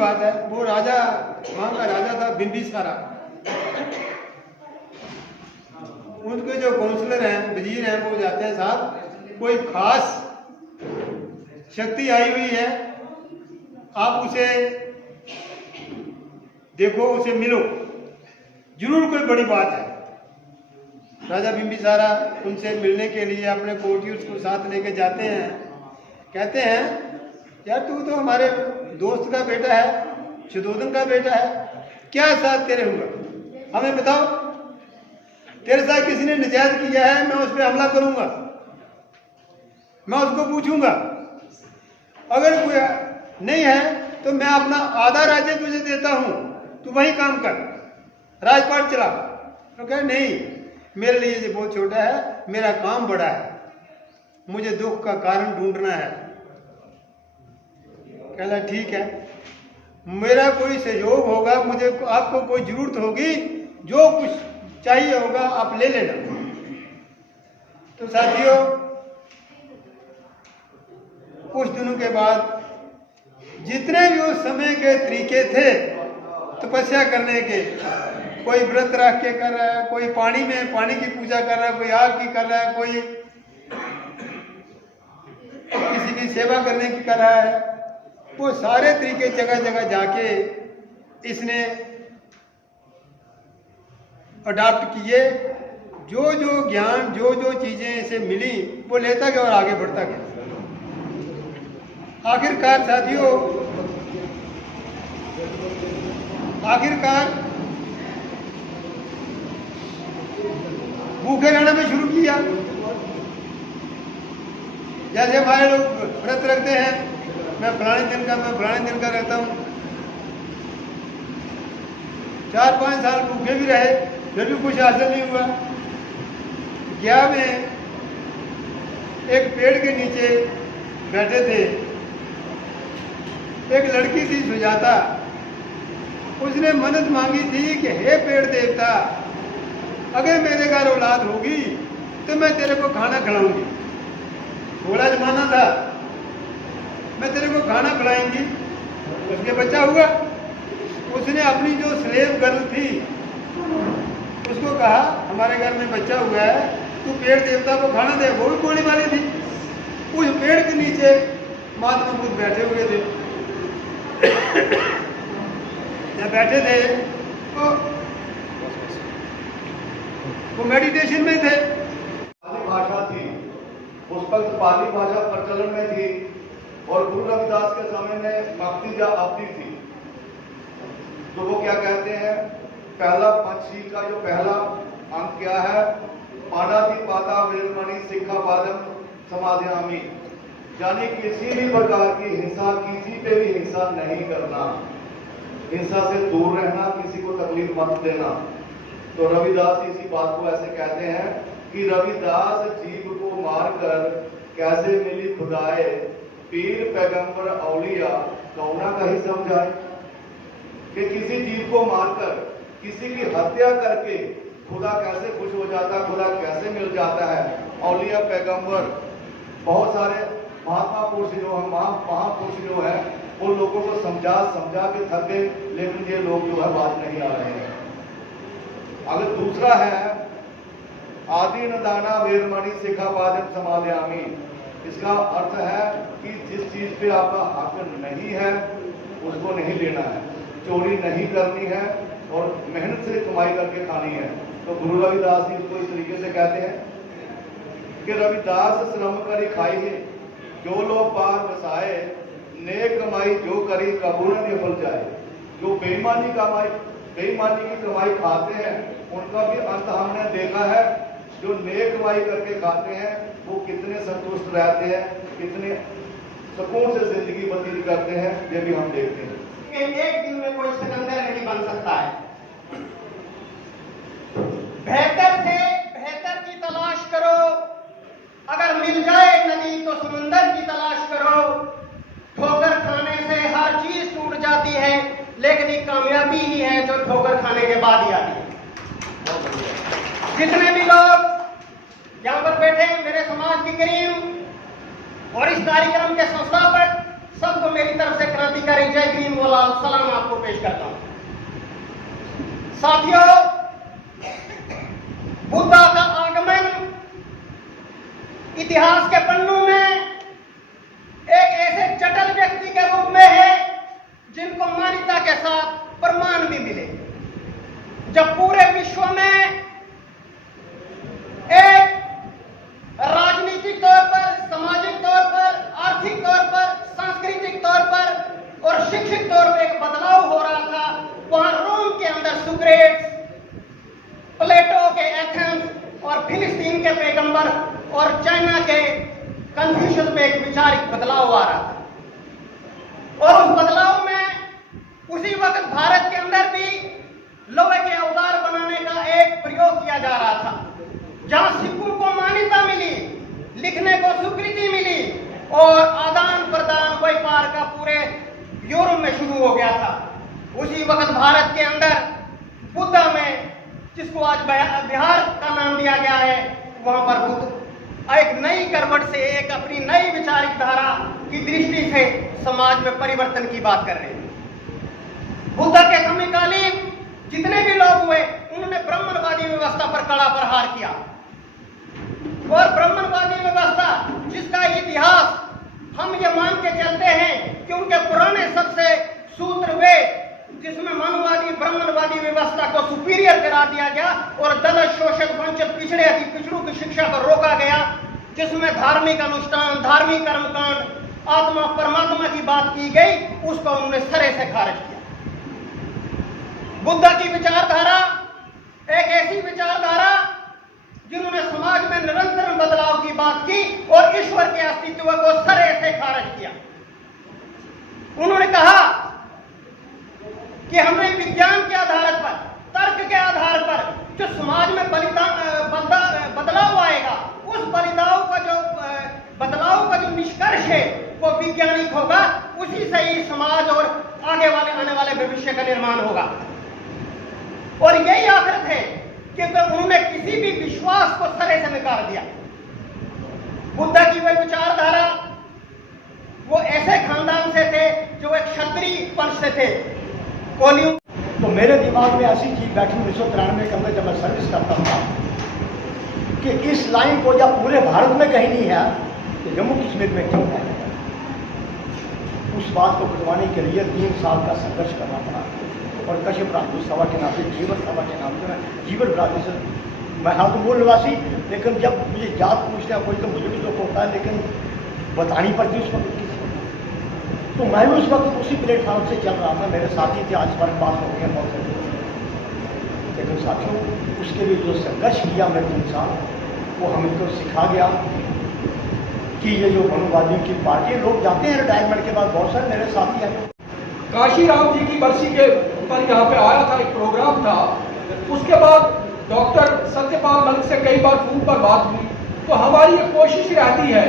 बात है। वो राजा, वहां का राजा था बिंबिसारा। उनके जो काउंसलर हैं, वजीर हैं, वो जाते हैं साहब कोई खास शक्ति आई हुई है, आप उसे देखो, उसे मिलो, जरूर कोई बड़ी बात है। राजा बिंबिसारा उनसे मिलने के लिए अपने कोर्टियर्स को साथ लेके जाते हैं। कहते हैं यार तू तो हमारे दोस्त का बेटा है, शुद्धोधन का बेटा है, क्या साथ तेरे हुआ, हमें बताओ। तेरे साथ किसी ने निजायज किया है, मैं उस पर हमला करूंगा, मैं उसको पूछूंगा। अगर कोई नहीं है तो मैं अपना आधा राज्य तुझे देता हूं, तू वही काम कर, राजपाट चला। तो कहे नहीं, मेरे लिए ये बहुत छोटा है, मेरा काम बड़ा है, मुझे दुख का कारण ढूंढना है। कहला ठीक है, मेरा कोई सहयोग होगा, मुझे आपको कोई जरूरत होगी, जो कुछ चाहिए होगा आप ले लेना। तो साथियों, कुछ दिनों के बाद जितने भी उस समय के तरीके थे तपस्या करने के, कोई व्रत रख के कर रहा है, कोई पानी में पानी की पूजा कर रहा है, कोई आग की कर रहा है, कोई किसी की सेवा करने की कर रहा है, वो सारे तरीके जगह जगह जाके इसने अडॉप्ट किए। जो जो ज्ञान, जो जो चीजें इसे मिली, वो लेता गया और आगे बढ़ता गया। आखिरकार साथियों, आखिरकार भूखे रहना में शुरू किया। जैसे हमारे लोग व्रत रखते हैं, मैं फलाने दिन का रहता हूँ। 4-5 साल भूखे भी रहे, फिर भी कुछ हासिल नहीं हुआ। गया में एक पेड़ के नीचे बैठे थे, एक लड़की थी सुजाता, उसने मन्नत मांगी थी कि हे पेड़ देवता, अगर मेरे घर औलाद होगी तो मैं तेरे को खाना खिलाऊंगी। थोड़ा जमाना था, मैं तेरे को खाना खिलाएंगी। उसके बच्चा हुआ। उसने अपनी जो स्लेव गर्ल थी उसको कहा हमारे घर में बच्चा हुआ है, तू पेड़ देवता को खाना दे। वो भी बोलने वाली थी। उस पेड़ के नीचे महात्मा बुद्ध बैठे हुए थे। जब बैठे थे तो वो मेडिटेशन में थे। पाली भाषा थी, उस वक्त पाली भाषा प्रचलन में थी और गुरु रविदास के समय में मक्ति या अवधि थी। तो वो क्या कहते हैं, पहला पंचशील का जो पहला अंक क्या है, पाणातिपाता वेदमणि सिक्खापदम समादयामि, यानी किसी भी प्रकार की हिंसा, किसी पे भी हिंसा नहीं करना, हिंसा से दूर रहना, किसी को तकलीफ मत देना। तो रविदास इसी बात को ऐसे कहते हैं कि रविदास जीव को मारकर कैसे मिली खुदाए, पीर पैगंबर औलिया कौना का ही समझाए। कि किसी जीव को मारकर, किसी की हत्या करके खुदा कैसे खुश हो जाता है, खुदा कैसे मिल जाता है। औलिया पैगंबर, बहुत सारे महात्मा पुरुष जो है, महापुरुष जो है, उन लोगों को समझा के थक गए, लेकिन ये लोग जो है बात नहीं आ रहे हैं। अगर दूसरा है आदि नदाना वेदमणि सिक्खापदम समादयामि, इसका अर्थ है कि जिस चीज पे आपका हक नहीं है उसको नहीं लेना है, चोरी नहीं करनी है और मेहनत से कमाई करके खानी है। तो गुरु रविदास जी इसको इस तरीके से कहते हैं कि रविदास श्रम करी खाई है, जो लोग पार बसाए, नेक कमाई जो करी कबूल में फल जाए। जो बेईमानी की कमाई खाते हैं उनका भी अंत हमने देखा है। जो नेक कमाई करके खाते हैं वो कितने संतुष्ट रहते हैं, कितने सुकून से जिंदगी व्यतीत करते हैं, ये भी हम देखते हैं। एक दिन में कोई सिकंदर नहीं बन सकता है। बेहतर से बेहतर की तलाश करो, अगर मिल जाए नदी तो समुंदर की तलाश करो। ठोकर खाने से हर चीज टूट जाती है, लेकिन ये कामयाबी ही है जो ठोकर खाने के बाद ही आती है। जितने भी लोग यहाँ पर बैठे, मेरे समाज के करीब और इस कार्यक्रम के संस्थापक सबको मेरी तरफ से क्रांतिकारी जय भीम बोला सलाम आपको पेश करता हूं। साथियों, बुद्धा का आगमन इतिहास के पन्नों में एक ऐसे जटिल व्यक्ति के रूप में है जिनको मान्यता के साथ प्रमाण भी मिले। जब पूरे विश्व में एक राजनीतिक तौर पर, सामाजिक तौर पर, आर्थिक तौर पर, सांस्कृतिक तौर पर और शिक्षित तौर पर एक बदलाव हो रहा था, वहां रोम के अंदर सुक्रेट्स, प्लेटो के एथेंस और फिलिस्तीन के पैगंबर और चाइना के कन्फ्यूशियस में एक विचारिक बदलाव आ रहा था। और उस बदलाव में उसी वक्त भारत के अंदर भी लोहे के औजार बनाने का एक प्रयोग किया जा रहा था। जहां सिक्कों को मान्यता मिली, लिखने को स्वीकृति मिली और आदान प्रदान व्यापार का पूरे यूरोप में शुरू हो गया था। उसी वक्त भारत के अंदर बुद्धा में, जिसको आज बिहार का नाम दिया गया है, वहां पर बुद्ध एक नई करवट से, एक अपनी नई विचारिक धारा की दृष्टि से समाज में परिवर्तन की बात कर रहे हैं। बुद्ध के समकालीन जितने भी लोग हुए, उन्होंने ब्राह्मणवादी व्यवस्था पर कड़ा प्रहार किया। और ब्राह्मणवादी व्यवस्था जिसका इतिहास हम ये मान के चलते हैं कि उनके पुराने सबसे सूत्र वेद, जिसमें मनुवादी ब्राह्मणवादी व्यवस्था को सुपीरियर करार दिया गया और दलित, शोषित, वंचित, पिछड़े अति पिछड़ों की शिक्षा को रोका गया, जिसमें धार्मिक अनुष्ठान, धार्मिक कर्मकांड, आत्मा परमात्मा की बात की गई, उसको उन्होंने सरे से खारिज किया। बुद्ध की विचारधारा एक ऐसी विचारधारा जिन्होंने समाज में निरंतर बदलाव की बात की और ईश्वर के अस्तित्व को सरे से खारिज किया। उन्होंने कहा कि हमें विज्ञान के आधार पर, तर्क के आधार पर जो समाज में बदलाव आएगा, उस बदलाव का जो निष्कर्ष है वो वैज्ञानिक होगा, उसी से ही समाज और आने वाले भविष्य का निर्माण होगा। और यही आखिरत है कि उन्होंने किसी भी विश्वास को सरे से नकार दिया। बुद्ध की वह विचारधारा वो ऐसे खानदान से थे जो एक क्षत्रिय वंश से थे, कोलियों। तो मेरे दिमाग में ऐसी चीज बैठी 1993 के अंदर जब मैं सर्विस करता था कि इस लाइन को जब पूरे भारत में कहीं नहीं है तो जम्मू कश्मीर में क्यों है। उस बात को करवाने के लिए 3 साल का संघर्ष करना पड़ा। और कश्यप राजपूत सभा के नाम से, जीवन सभा के नाम से, जीवन राजू से, मैं हाँ तो मूल निवासी, लेकिन जब मुझे जात पूछते हैं कोई तो मुझे भी दुख होता है, लेकिन बतानी पड़ती उस वक्त किसी को। तो मैं भी उस वक्त उसी प्लेटफॉर्म से चल रहा था। मेरे साथी थे, आज पर बात हो गया बहुत सारे, लेकिन साथियों उसके लिए जो संघर्ष किया मैं 3 साल, वो हमें तो सिखा गया कि ये जो मनुवादियों की पार्टी, लोग जाते हैं रिटायरमेंट के बाद, बहुत सारे मेरे साथी हैं। काशीराम जी की बरसी के पर यहाँ पे आया था, एक प्रोग्राम था। उसके बाद डॉक्टर सत्यपाल मलिक से कई बार फोन पर बात हुई। तो हमारी ये कोशिश रहती है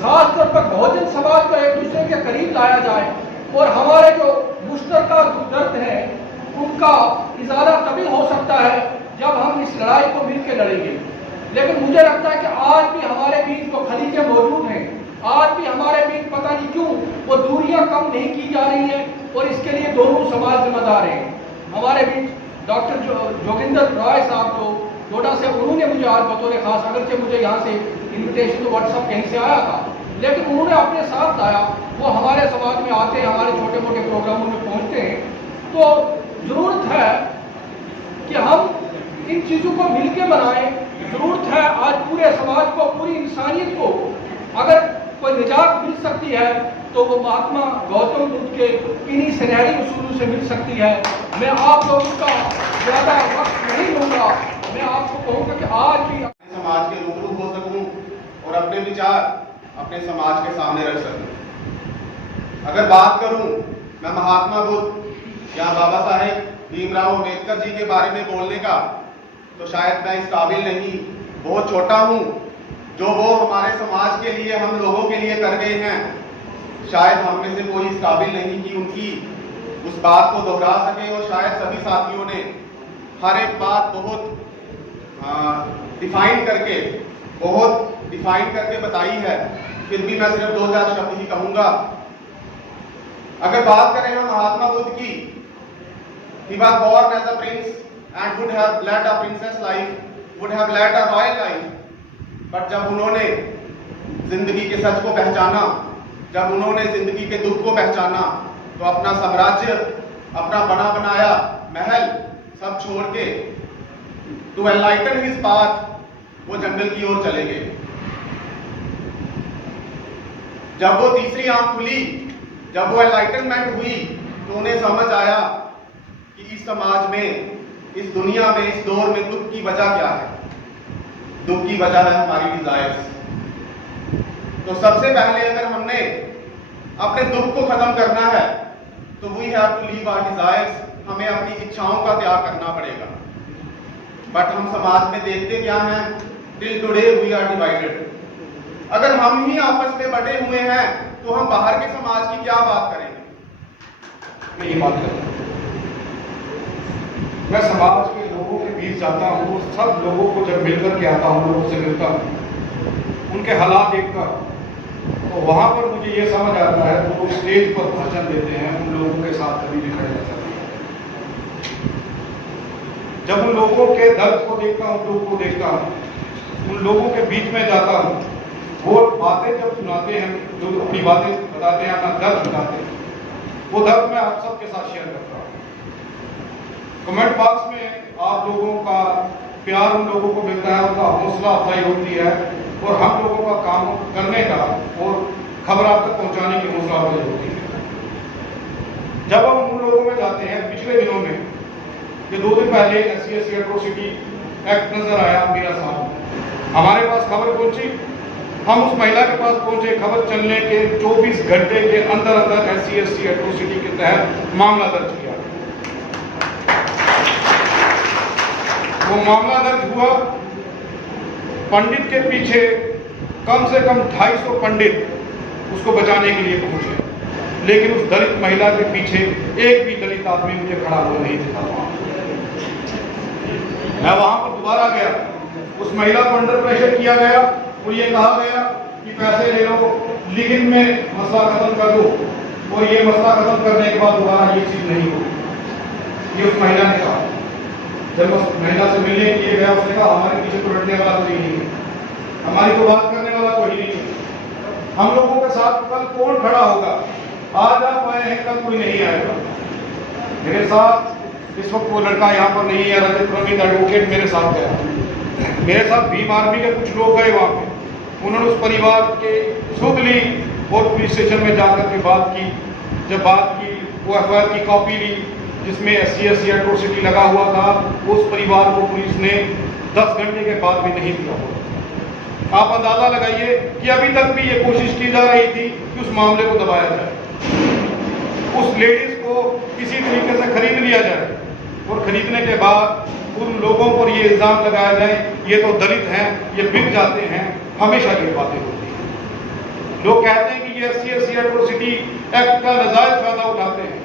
खासतौर पर बहुजन समाज को एक दूसरे के करीब लाया जाए और हमारे जो मुश्तरका दर्द है उनका इजारा तभी हो सकता है जब हम इस लड़ाई को मिलकर लड़ेंगे। लेकिन मुझे लगता है कि आज भी हमारे बीच वो खलीजे मौजूद हैं, आज भी हमारे बीच पता नहीं क्यों वो दूरियां कम नहीं की जा रही हैं और इसके लिए दोनों समाज जिम्मेदार हैं। हमारे बीच डॉक्टर जोगिंदर रॉय साहब तो डोडा से, उन्होंने मुझे आज बतौर खास, अगरचे मुझे यहाँ से इन्विटेशन तो व्हाट्सअप कहीं से आया था, लेकिन उन्होंने अपने साथ लाया। वो हमारे समाज में आते हैं, हमारे छोटे मोटे प्रोग्रामों में पहुँचते हैं। तो जरूरत है कि हम इन चीज़ों को मिलकर बनाएं। जरूरत है आज पूरे समाज को, पूरी इंसानियत को अगर कोई निजात मिल सकती है तो वो महात्मा गौतम बुद्ध के इन्हीं सुनहरी उसूलों से मिल सकती है। मैं आप लोगों का ज़्यादा वक्त नहीं लूँगा। मैं आपको कहूँगा कि आज भी समाज के रूबरू हो सकूं और अपने विचार अपने समाज के सामने रख सकूं। अगर बात करूं मैं महात्मा बुद्ध या बाबा साहेब भीमराव अम्बेडकर जी के बारे में बोलने का, तो शायद मैं इस काबिल नहीं, बहुत छोटा हूं। जो वो हमारे समाज के लिए, हम लोगों के लिए कर गए हैं, शायद हम में से कोई इस काबिल नहीं कि उनकी उस बात को दोहरा सके। और शायद सभी साथियों ने हर एक बात बहुत डिफाइन करके बताई है। फिर भी मैं सिर्फ 2 शब्द ही कहूँगा अगर बात करें हम महात्मा बुद्ध की, he was born as a prince and would have led a princess life, would have led a royal life. But जब उन्होंने जिंदगी के सच को पहचाना, जब उन्होंने जिंदगी के दुख को पहचाना, तो अपना साम्राज्य, अपना बना बनाया महल सब छोड़ के टू एनलाइटन हिज पाथ, वो जंगल की ओर चले गए। जब वो तीसरी आंख खुली, जब वो एनलाइटनमेंट हुई, तो उन्हें समझ आया कि इस समाज में, इस दुनिया में, इस दौर में दुख की वजह क्या है। दुख की वजह है हमारी डिजायर्स। तो सबसे पहले अगर हमने अपने दुख को खत्म करना है तो we have to leave our desires, हमें अपनी इच्छाओं का त्याग करना पड़ेगा। बट हम समाज में देखते क्या हैं, till today we are divided. अगर हम ही आपस में बटे हुए हैं तो हम बाहर के समाज की क्या बात करेंगे। मैं ये बात करता हूं, मैं समाज के लोगों के बीच जाता हूँ, सब लोगों को जब मिलकर के आता हूँ, लोगों से मिलता हूँ, उनके हालात देखकर, तो वहां पर मुझे ये समझ आता है वो स्टेज पर भाषण देते हैं, उन लोगों के साथ कभी भी खड़े नहीं सकते। जब उन लोगों के दर्द को देखता हूँ, दुख को देखता हूँ, उन लोगों के बीच में जाता हूँ, वो बातें जब सुनाते हैं, जो अपनी बातें बताते हैं, अपना दर्द बताते हैं, वो दर्द मैं आप सबके साथ शेयर करता हूँ। कमेंट बॉक्स में आप लोगों का प्यार उन लोगों को मिलता है, उनका हौसला अफजाई होती है, और हम लोगों का काम करने का और खबर आप तक पहुंचाने की हौसला अफजाई होती है। जब हम उन लोगों में जाते हैं, पिछले दिनों में, ये 2 दिन पहले SC एट्रोसिटी एक्ट नजर आया मेरा सामने, हमारे पास खबर पहुंची, हम उस महिला के पास पहुंचे, खबर चलने के 24 घंटे के अंदर अंदर SC एट्रोसिटी के तहत मामला दर्ज किया। वो मामला दर्ज हुआ, पंडित के पीछे कम से कम 250 पंडित उसको बचाने के लिए पहुंचे, लेकिन उस दलित महिला के पीछे एक भी दलित आदमी मुझे खड़ा हुआ नहीं दिखा। मैं वहां पर दोबारा गया, उस महिला को अंडर प्रेशर किया गया और ये कहा गया कि पैसे ले लो, लिखित में मसला खत्म कर दो, और ये मसला खत्म करने के बाद दोबारा ये चीज नहीं होगी। ये उस महिला ने कहा। जब उस महिला से मिलने के लिए गया, उसने कहा हमारे पीछे तो लड़ने वाला कोई नहीं है, हमारी तो बात करने वाला कोई नहीं है, हम लोगों के साथ कल कौन खड़ा होगा, आज आप आए हैं, कल कोई नहीं आएगा। मेरे साथ इस वक्त वो लड़का यहाँ पर नहीं है, रजत प्रवीण एडवोकेट मेरे साथ गया, मेरे साथ भीम आर्मी के कुछ लोग गए वहाँ पे, उन्होंने उस परिवार के सुध ली और पुलिस स्टेशन में जाकर के बात की। जब बात की, वो FIR की कॉपी ली जिसमें SC एट्रोसिटी लगा हुआ था, उस परिवार को पुलिस ने 10 घंटे के बाद भी नहीं दिया। आप अंदाजा लगाइए कि अभी तक भी ये कोशिश की जा रही थी कि उस मामले को दबाया जाए, उस लेडीज को किसी तरीके से खरीद लिया जाए, और खरीदने के बाद उन लोगों पर ये इल्जाम लगाया जाए ये तो दलित हैं, ये बिक जाते हैं। हमेशा ये बातें होती हैं। लोग कहते हैं कि ये SC एट्रोसिटी एक्ट का नाजायज फायदा उठाते हैं,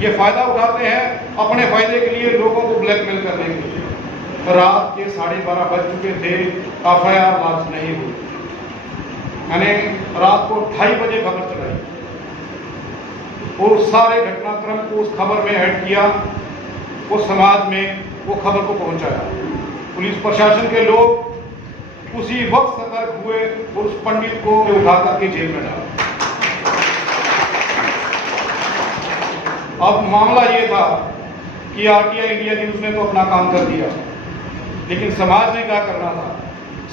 ये फायदा उठाते हैं अपने फायदे के लिए, लोगों को ब्लैकमेल करने के लिए। रात के 12:30 बज चुके थे, FIR लॉन्च नहीं हुई। मैंने रात को 2:30 बजे खबर चलाई और सारे घटनाक्रम को उस खबर में ऐड किया, उस समाज में वो खबर को पहुंचाया। पुलिस प्रशासन के लोग उसी वक्त सतर्क हुए और उस पंडित को उठा करके जेल में डाला। अब मामला ये था कि RTI इंडिया न्यूज ने तो अपना काम कर दिया, लेकिन समाज ने क्या करना था,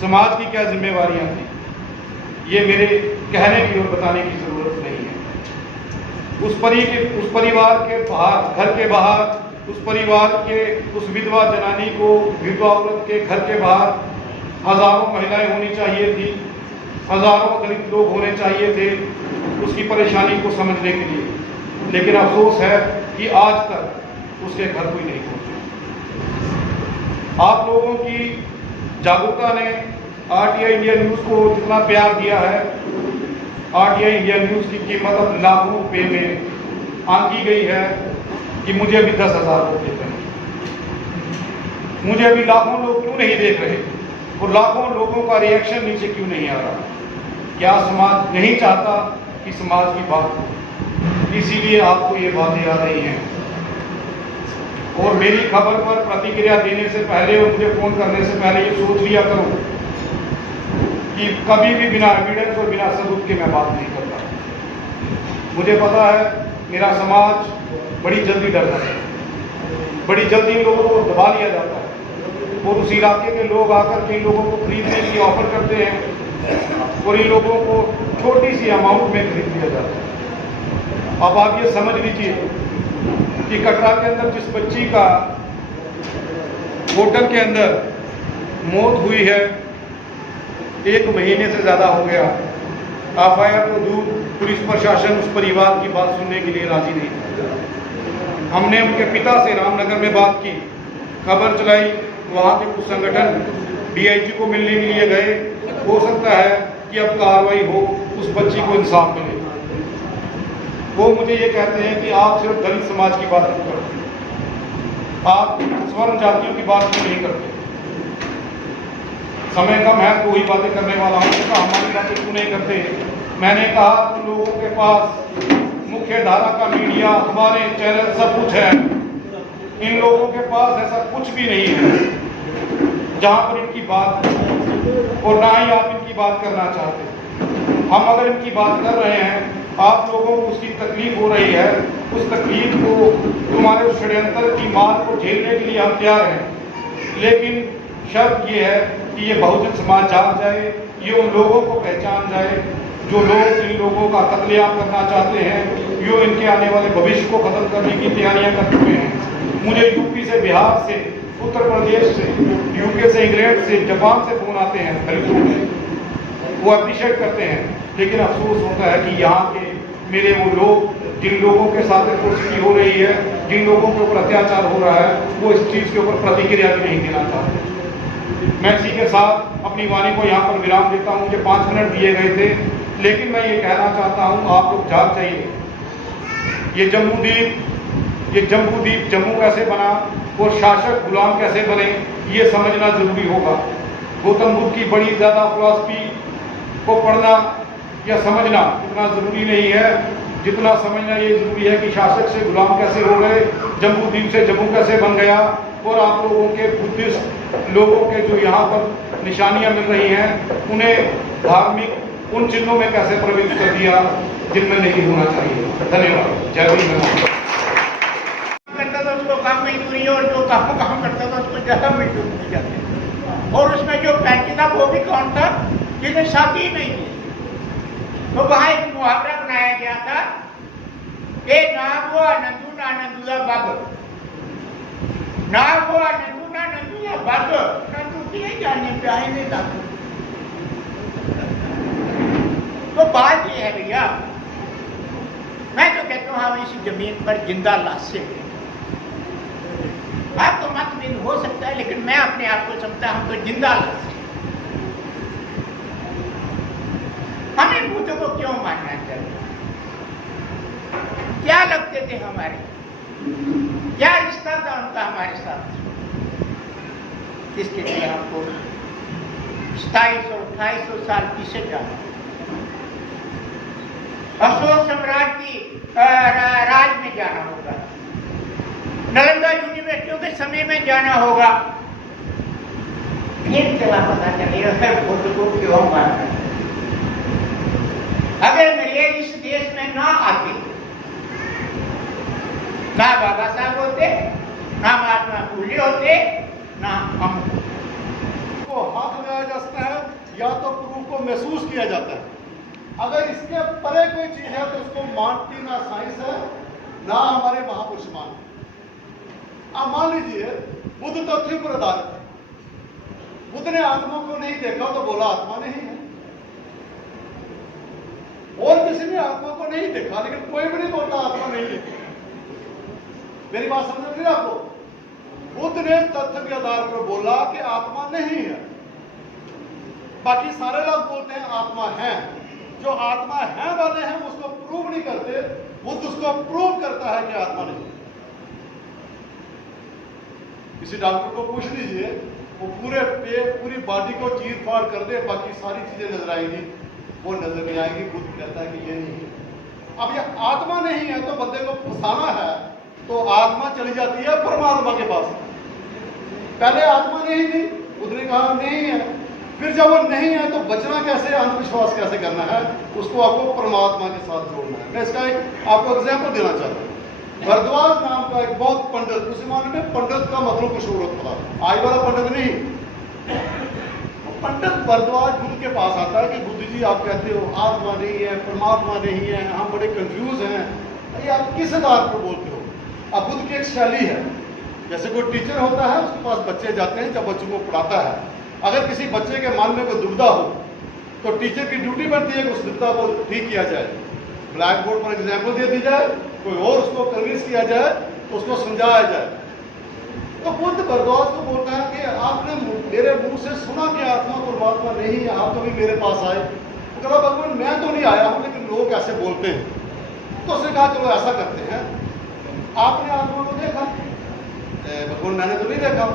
समाज की क्या जिम्मेवारियां थी, ये मेरे कहने की और बताने की जरूरत नहीं है। उस परिवार के बाहर, घर के बाहर, उस परिवार के उस विधवा जनानी को, विधवा औरत के घर के बाहर हजारों महिलाएं होनी चाहिए थी, हजारों दलित लोग होने चाहिए थे उसकी परेशानी को समझने के लिए, लेकिन अफसोस है कि आज तक उसके घर कोई नहीं पहुंचा। आप लोगों की जागरूकता ने RTI इंडिया न्यूज को जितना प्यार दिया है, RTI इंडिया न्यूज की कीमत अब लाखों रुपए में आंकी गई है कि मुझे अभी 10,000 लोग देख रहे हैं, मुझे अभी लाखों लोग क्यों नहीं देख रहे, और लाखों लोगों का रिएक्शन नीचे क्यों नहीं आ रहा। क्या समाज नहीं चाहता कि समाज की बात हो? इसीलिए आपको ये बातें आ रही हैं। और मेरी खबर पर प्रतिक्रिया देने से पहले और मुझे फोन करने से पहले ये सोच लिया करो कि कभी भी बिना एविडेंस और बिना सबूत के मैं बात नहीं करता। मुझे पता है मेरा समाज बड़ी जल्दी डरता है, बड़ी जल्दी इन लोगों को दबा लिया जाता है और उस इलाके के लोग आकर के इन लोगों को खरीदने की ऑफर करते हैं और इन लोगों को छोटी सी अमाउंट में खरीद लिया जाता है। अब आप ये समझ लीजिए कि कटरा के अंदर जिस बच्ची का होटल के अंदर मौत हुई है, 1 महीने से ज़्यादा हो गया, एफआईआर को दूर पुलिस प्रशासन उस परिवार की बात सुनने के लिए राजी नहीं था। हमने उनके पिता से रामनगर में बात की, खबर चलाई, वहाँ के कुछ संगठन डीआईजी को मिलने के लिए गए। हो सकता है कि अब कार्रवाई हो, उस बच्ची को इंसाफ मिले। वो मुझे ये कहते हैं कि आप सिर्फ दलित समाज की बात नहीं करते, आप स्वर्ण जातियों की बात क्यों नहीं करते। समय कम है तो वही बातें करने वाला हूँ, तो हमारी बातें क्यों नहीं करते। मैंने कहा तुम लोगों के पास मुख्य धारा का मीडिया, हमारे चैनल सब कुछ है, इन लोगों के पास ऐसा कुछ भी नहीं है जहाँ पर इनकी बात, और ना ही आप इनकी बात करना चाहते। हम अगर इनकी बात कर रहे हैं, आप लोगों को उसकी तकलीफ हो रही है, उस तकलीफ को, तुम्हारे उस षड्यंत्र की मार को झेलने के लिए हम तैयार हैं। लेकिन शर्त ये है कि ये बहुजन समाज जाग जाए, ये उन लोगों को पहचान जाए जो लोग इन लोगों का कत्लेआम करना चाहते हैं, जो इनके आने वाले भविष्य को खत्म करने की तैयारियां कर चुके हैं। मुझे यूपी से, बिहार से, उत्तर प्रदेश से, यूके से, इंग्लैंड से, जापान से फोन आते हैं दलितों में, वो अप्रिशिएट करते हैं। लेकिन अफसोस होता है कि यहाँ के मेरे वो लोग, जिन लोगों के साथ अट्रॉसिटी हो रही है, जिन लोगों के ऊपर अत्याचार हो रहा है, वो इस चीज़ के ऊपर प्रतिक्रिया भी नहीं देना चाहते। मैं इसी के साथ अपनी वाणी को यहाँ पर विराम देता हूँ। मुझे 5 मिनट दिए गए थे, लेकिन मैं ये कहना चाहता हूँ, आप लोग जाग जाइए। ये जम्बूद्वीप जम्मू कैसे बना और शासक गुलाम कैसे बने, ये समझना जरूरी होगा। गौतम बुद्ध की बड़ी ज़्यादा फिलॉसफी को पढ़ना या समझना इतना ज़रूरी नहीं है जितना समझना ये जरूरी है कि शासक से गुलाम कैसे हो गए, जम्बूद्वीप से जम्मू कैसे बन गया, और आप लोगों के बुद्धिस्ट लोगों के जो यहाँ पर निशानियाँ मिल रही हैं, उन्हें धार्मिक उन चिन्हों में कैसे प्रवेश कर दिया जिनमें नहीं होना चाहिए। धन्यवाद। जय हिंद। करता था उसको कम मजदूरी और जो काम करता था उसको ज़्यादा मजदूरी दी जाती। और उसमें जो पैंती था वो भी कौन था, जिन्हें शादी ही नहीं की। तो वहाँ एक मुहावरा बनाया गया था कि ना वो नंदू ना नंदूला बग, ना वो नंदू ना नंदूला बग, नंदू किए जाने पे आए नहीं दादू। तो बात ये है भैया, मैं तो कहता हूँ हम इसी जमीन पर जिंदा लाश से, आपको मतभेद हो सकता है, लेकिन मैं अपने आप को समझता हम तो जिंदा लाश है। हमें भूतों को क्यों मानना चाहिए? क्या लगते थे हमारे, क्या रिश्ता था उनका हमारे साथ, इसके लिए हमको 2700-2800 साल पीछे जाना, अशोक सम्राट की राज में जाना होगा, नालंदा यूनिवर्सिटियों के समय में जाना होगा, फिर चला पता चलेगा बुद्ध को क्यों मानना है। अगर मेरे इस देश में ना आते, ना बाबा साहब होते, ना महात्मा फूले होते, ना हम को हाथ लगाया जा सकता है या तो प्रूफ को महसूस किया जाता है। अगर इसके परे कोई चीज है तो उसको मानती ना साइंस है ना हमारे महापुरुष मानते। आप मान लीजिए बुद्ध तथ्यों पर आधारित है। बुद्ध ने आत्मा को नहीं देखा तो बोला आत्मा नहीं है, और किसी ने आत्मा को नहीं देखा, लेकिन कोई भी नहीं बोलता आत्मा नहीं देखी। मेरी बात समझ रही है आपको? बुद्ध ने तथ्य के आधार पर बोला कि आत्मा नहीं है, बाकी सारे लोग बोलते हैं आत्मा है। जो आत्मा है वाले हैं उसको प्रूव नहीं करते, बुद्ध उसको प्रूव करता है कि आत्मा नहीं। किसी डॉक्टर को पूछ लीजिए, वो पूरी बॉडी को चीर फाड़ कर दे, बाकी सारी चीजें नजर आएंगी, वो नजर नहीं आएगी। बुद्ध कहता है कि ये नहीं है। अब ये आत्मा नहीं है तो बंदे को फंसाना है, तो आत्मा चली जाती है परमात्मा के पास। पहले आत्मा नहीं थी, बुद्ध ने कहा नहीं है, फिर जब वो नहीं है तो बचना कैसे, अंधविश्वास कैसे करना है, उसको आपको परमात्मा के साथ जोड़ना है। मैं इसका एक आपको एग्जाम्पल देना चाहता हूँ। भरद्वाज नाम का एक बहुत पंडित, उस जमाने में पंडित का मतलब कुछ और होता था, आज वाला पंडित नहीं। पंडित भरद्वाज बुद्ध के पास आता है कि बुद्ध जी आप कहते हो आत्मा नहीं है, परमात्मा नहीं है, हम बड़े कंफ्यूज हैं, ये आप किस आधार पर बोलते हो। अब बुद्ध की एक शैली है, जैसे कोई टीचर होता है उसके पास बच्चे जाते हैं, जब बच्चों को पढ़ाता है, अगर किसी बच्चे के मन में कोई दुविधा हो तो टीचर की ड्यूटी बनती है कि उस दुविधा को ठीक किया जाए, ब्लैक बोर्ड पर एग्जाम्पल दे दी जाए, कोई और उसको कन्विंस किया जाए, तो उसको समझाया जाए। तो बुद्ध भरद्वाज को बोलता है कि आपने मेरे मुंह से सुना कि आत्मा परमात्मा नहीं है, आप कभी मेरे पास आए। तो कहता भगवान मैं तो नहीं आया हूं, लेकिन लोग ऐसे बोलते हैं। तो उसने कहा चलो ऐसा करते हैं, आपने आत्मा को देखा? भगवान मैंने तो नहीं देखा।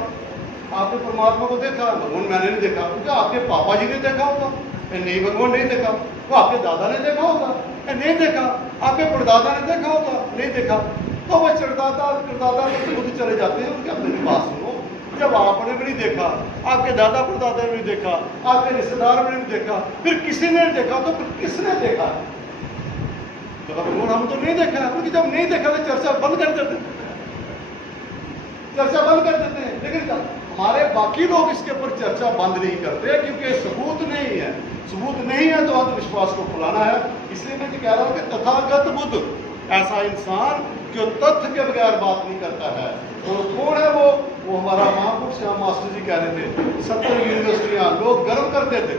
आपने परमात्मा को देखा? भगवान मैंने नहीं देखा। क्या आपके पापा जी ने देखा होगा? नहीं भगवान नहीं देखा। वो आपके दादा ने देखा होगा? नहीं देखा। आपके परदादा ने देखा होगा? नहीं देखा। तो वो चरदादा तो बुद्ध चले जाते हैं उनके अपने बात सुनो, जब आपने भी नहीं देखा, आपके दादा परदादा ने नहीं देखा, आपके रिश्तेदार ने नहीं देखा, फिर किसी ने नहीं देखा, तो फिर किसने देखा? तो भगवान हम तो नहीं देखा, क्योंकि जब नहीं देखा तो चर्चा बंद कर देते हैं, चर्चा बंद कर देते हैं। लेकिन हमारे बाकी लोग इसके ऊपर चर्चा बंद नहीं करते, क्योंकि सबूत नहीं है। सबूत नहीं है तो अंधविश्वास को फैलाना है। इसलिए मैं कह रहा हूं कि तथागत बुद्ध ऐसा इंसान जो तथ्य के बगैर बात नहीं करता है। तो कौन है वो हमारा महापुरुष श्याम मास्टर जी कह रहे थे 70 यूनिवर्सिटियां लोग गर्व करते थे।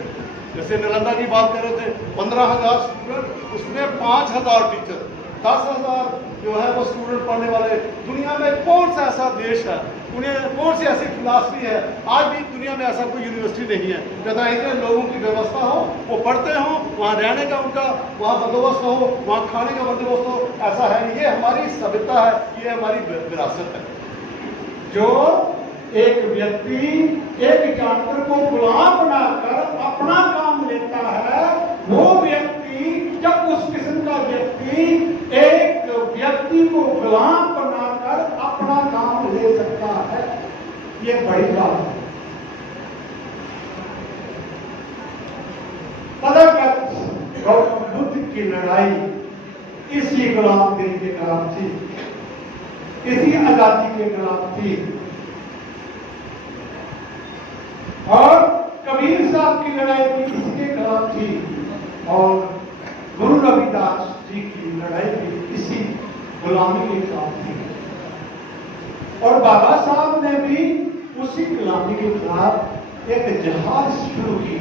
जैसे नालंदा की बात कर रहे थे, 15,000 स्टूडेंट, उसमें 5,000 टीचर, 10,000 जो है वो स्टूडेंट पढ़ने वाले। दुनिया में कौन सा ऐसा देश है, उन्हें कौन सी ऐसी फिलासफी है, आज भी दुनिया में ऐसा कोई यूनिवर्सिटी नहीं है जहाँ इतने लोगों की व्यवस्था हो, वो पढ़ते हो, वहाँ रहने का उनका वहाँ बंदोबस्त हो, वहाँ खाने का बंदोबस्त हो। ऐसा है, ये हमारी सभ्यता है, ये हमारी विरासत है। जो एक व्यक्ति एक जानवर को गुलाम बनाकर अपना काम लेता है, वो व्यक्ति, जब उस किस्म का व्यक्ति एक व्यक्ति को गुलाम बनाकर अपना काम ले सकता है, ये बड़ी बात है। तथागत गौतम बुद्ध की लड़ाई इसी गुलामगिरी के खिलाफ थी, इसी आजादी के खिलाफ थी। और कबीर साहब की लड़ाई भी इसके खिलाफ थी, और गुरु रविदास जी की लड़ाई भी इसी गुलामी के खिलाफ थी। और बाबा साहब ने भी उसी गुलामी के खिलाफ एक जहाज शुरू की,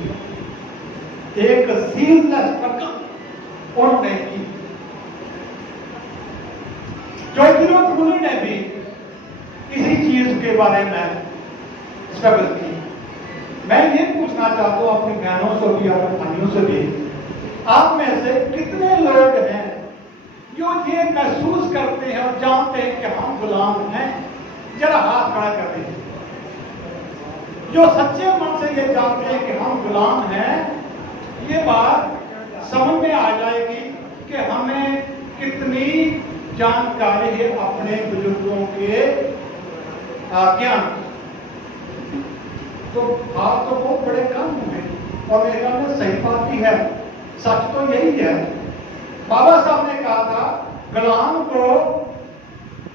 एक सीजलेस स्ट्रगल उन्होंने की। ज्योतिराव फुले ने भी इसी चीज के बारे में स्ट्रगल की। मैं ये पूछना चाहता हूं अपने बहनों से भी और भाइयों से भी, आप में से कितने लोग हैं जो ये महसूस करते हैं और जानते हैं कि हम गुलाम हैं? जरा हाथ खड़ा कर दीजिए। जो सच्चे मन से ये जानते हैं कि हम गुलाम हैं, ये बात समझ में आ जाएगी कि हमें कितनी जानकारी है अपने बुजुर्गों के ज्ञान। तो आप तो बहुत बड़े काम हुए, और मेरे ख्याल में सही बात ही है, सच तो यही है। बाबा साहब ने कहा था, गुलाम को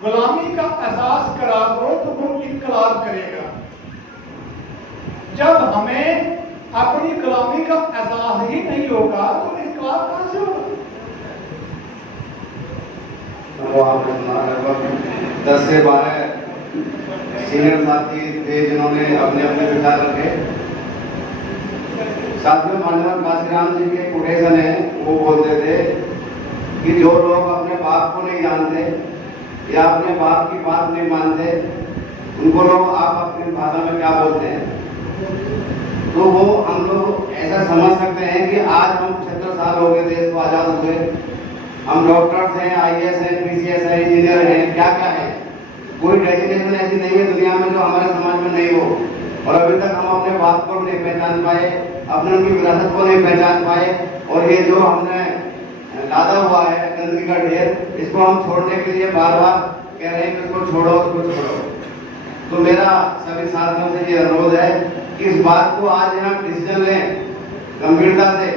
गुलामी का एहसास करा दो तो वो इनकलाब करेगा। जब हमें अपनी गुलामी का एहसास ही नहीं होगा तो इनकलाब कहां से होगा? 10 से 12 सीनियर साथी थे जिन्होंने अपने अपने विचार रखे। साथ में मानव काशीराम जी के कोटेशन है, वो बोलते थे कि जो लोग अपने बाप को नहीं जानते या अपने बाप की बात नहीं मानते, उनको लोग आप अपनी भाषा में क्या बोलते हैं। तो वो हम लोग ऐसा समझ सकते हैं कि आज हम 75 साल हो गए देश को आजाद हुए, हम डॉक्टर्स हैं, IAS हैं, PCS हैं, इंजीनियर हैं, क्या क्या है, कोई डेजिग्नेशन ऐसी नहीं है दुनिया में जो हमारे समाज में नहीं हो। और अभी तक हम अपने बाप को नहीं पहचान पाए, अपने उनकी विरासत को नहीं पहचान पाए। और ये जो हमने लादा हुआ है गंदगी का ढेर, इसको हम छोड़ने के लिए बार बार कह रहे हैं कि इसको छोड़ो, इसको छोड़ो। तो मेरा सभी साथियों से ये अनुरोध है कि इस बात को आज यहाँ डिसीजन लें गंभीरता से,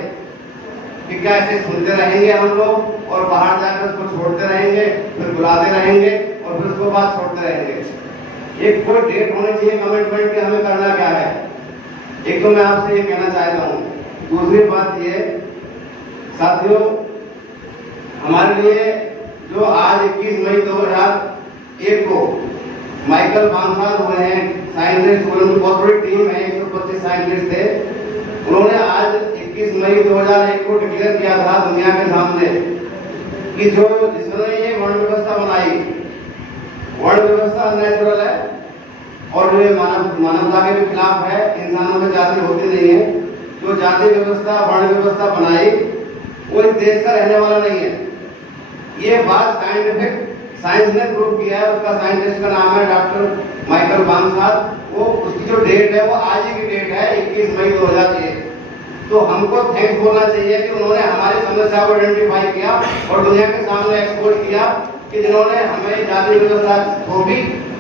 कि क्या ऐसे सुनते रहेंगे हम लोग और बाहर जाकर उसको छोड़ते रहेंगे, फिर बुलाते रहेंगे और फिर उसको बाद छोड़ते रहेंगे। एक कोई डेट होनी चाहिए कमिटमेंट कि हमें करना क्या है। एक तो मैं आपसे ये कहना चाहता हूँ। दूसरी बात ये साथियों, हमारे लिए जो आज 21 मई 2001 को माइकल बांसाल हुए हैं साइंटिस्ट, उनकी बहुत बड़ी टीम है, 125 साइंटिस्ट थे। उन्होंने आज 21 मई 2001 को डिक्लेयर किया था दुनिया के सामने कि जो जिसने ये वर्ण व्यवस्था बनाई, वर्ण व्यवस्था अननेचुरल है और ये मानवता के भी खिलाफ है। इंसानों में जाति होती नहीं है। जो जाति व्यवस्था वर्ण व्यवस्था बनाई वो इस देश का रहने वाला नहीं है। ये बात साइंस ने प्रूव किया है। उसका साइंटिस्ट का नाम है डॉक्टर माइकल बांसाल। वो उसकी जो डेट है वो आज ही की डेट है 21 मई 2001। तो हमको थैंक्स बोलना चाहिए कि उन्होंने हमारी समस्या को आइडेंटिफाई किया और दुनिया के सामने एक्सपोर्ट किया कि जिन्होंने हमें जाति व्यवस्था थोपी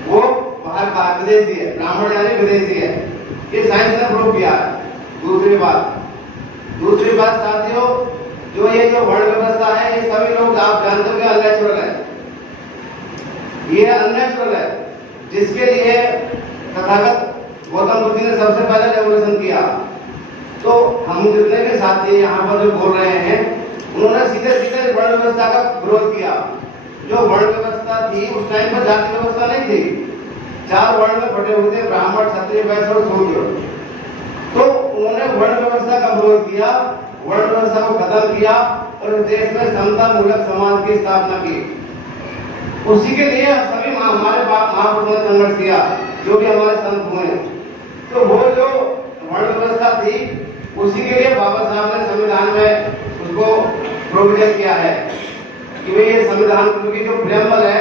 वो बाहर का विदेशी है, ब्राह्मण यानी विदेशी है। ये साइंस ने प्रूव किया है। दूसरी बात साथियों, जो ये जो वर्ण व्यवस्था है ये सभी लोग आप जानते हो कि अननेचुरल है। ये अननेचुरल है जिसके लिए तथागत गौतम बुद्ध ने सबसे पहले रेवोल्यूशन किया। तो हम जितने भी साथी यहाँ पर जो बोल रहे हैं उन्होंने सीधे सीधे वर्ण व्यवस्था का विरोध किया। जो वर्ण व्यवस्था थी उस टाइम पर जाति व्यवस्था नहीं थी। 4 वर्ण में बटे हुए थे, ब्राह्मण, क्षत्रिय, वैश्य और शूद्र। तो उन्होंने वर्ण व्यवस्था का विरोध किया, वर्ण व्यवस्था को खत्म किया और इस देश में समता मूलक समाज की स्थापना की। उसी के लिए सभी हमारे महापुरुषों ने संघर्ष किया, जो भी हमारे संत हुए। तो वो जो वर्ण व्यवस्था थी उसी के लिए बाबा साहब ने संविधान में उसको प्रोविजन किया है कि ये संविधान की जो प्रेमबल है